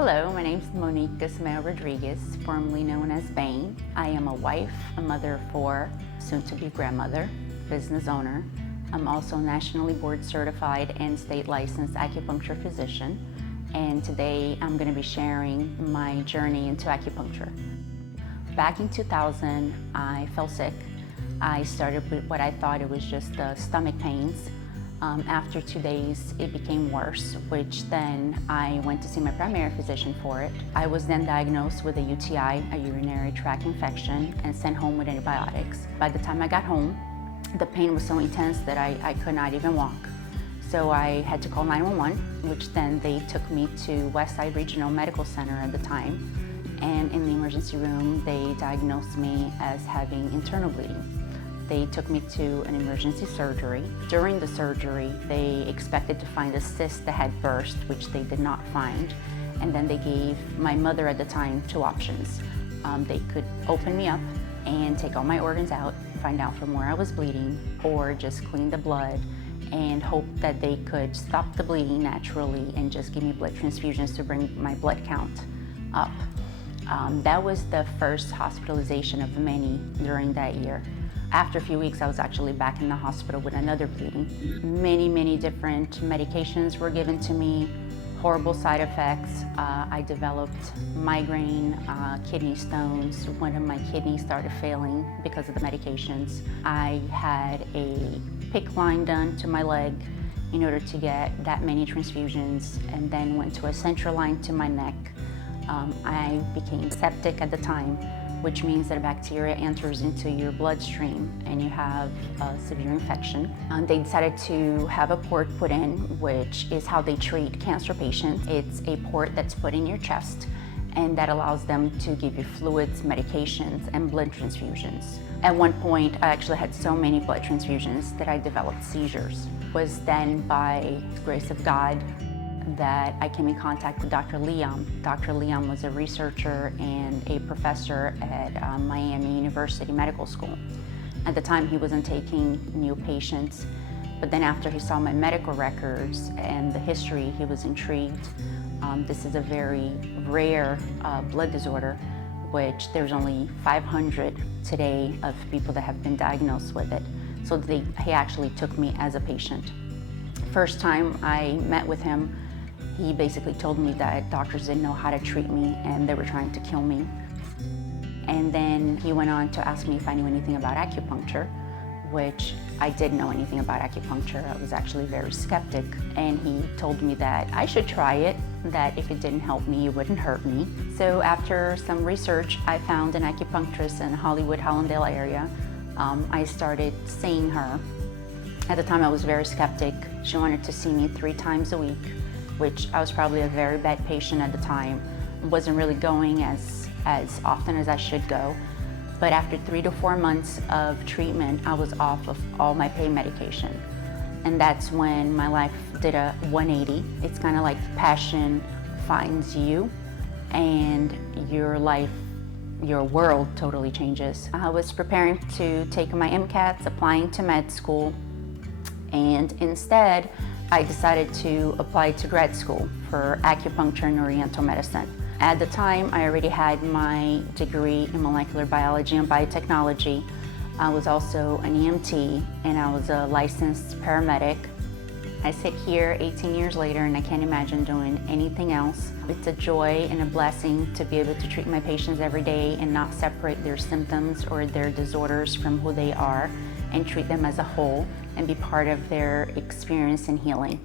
Hello, my name is Monique Rodriguez, formerly known as Bain. I am a wife, a mother of four, soon-to-be grandmother, business owner. I'm also nationally board certified and state licensed acupuncture physician. And today I'm going to be sharing my journey into acupuncture. Back in 2000, I fell sick. I started with what I thought it was just stomach pains. After 2 days, it became worse, which then I went to see my primary physician for it. I was then diagnosed with a UTI, a urinary tract infection, and sent home with antibiotics. By the time I got home, the pain was so intense that I could not even walk. So I had to call 911, which then they took me to Westside Regional Medical Center at the time. And in the emergency room, they diagnosed me as having internal bleeding. They took me to an emergency surgery. During the surgery, they expected to find a cyst that had burst, which they did not find. And then they gave my mother at the time two options. They could open me up and take all my organs out, find out from where I was bleeding, or just clean the blood and hope that they could stop the bleeding naturally and just give me blood transfusions to bring my blood count up. That was the first hospitalization of many during that year. After a few weeks, I was actually back in the hospital with another bleeding. Many different medications were given to me, horrible side effects. I developed migraine, kidney stones. One of my kidneys started failing because of the medications. I had a PICC line done to my leg in order to get that many transfusions, and then went to a central line to my neck. I became septic at the time, which means that a bacteria enters into your bloodstream and you have a severe infection. They decided to have a port put in, which is how they treat cancer patients. It's a port that's put in your chest, and that allows them to give you fluids, medications, and blood transfusions. At one point, I actually had so many blood transfusions that I developed seizures. It was then, by the grace of God, that I came in contact with Dr. Liam. Dr. Liam was a researcher and a professor at Miami University Medical School. At the time, he wasn't taking new patients, but then after he saw my medical records and the history, he was intrigued. This is a very rare blood disorder, which there's only 500 today of people that have been diagnosed with it. So he actually took me as a patient. First time I met with him, he basically told me that doctors didn't know how to treat me and they were trying to kill me. And then he went on to ask me if I knew anything about acupuncture, which I didn't know anything about acupuncture. I was actually very skeptic. And he told me that I should try it, that if it didn't help me, it wouldn't hurt me. So after some research, I found an acupuncturist in Hollywood, Hollandale area. I started seeing her. At the time, I was very skeptic. She wanted to see me 3 times a week, which I was probably a very bad patient at the time. Wasn't really going as often as I should go. But after 3 to 4 months of treatment, I was off of all my pain medication. And that's when my life did a 180. It's kind of like passion finds you and your life, your world totally changes. I was preparing to take my MCATs, applying to med school, and instead, I decided to apply to grad school for acupuncture and oriental medicine. At the time, I already had my degree in molecular biology and biotechnology. I was also an EMT, and I was a licensed paramedic. I sit here 18 years later, and I can't imagine doing anything else. It's a joy and a blessing to be able to treat my patients every day and not separate their symptoms or their disorders from who they are, and treat them as a whole and be part of their experience in healing.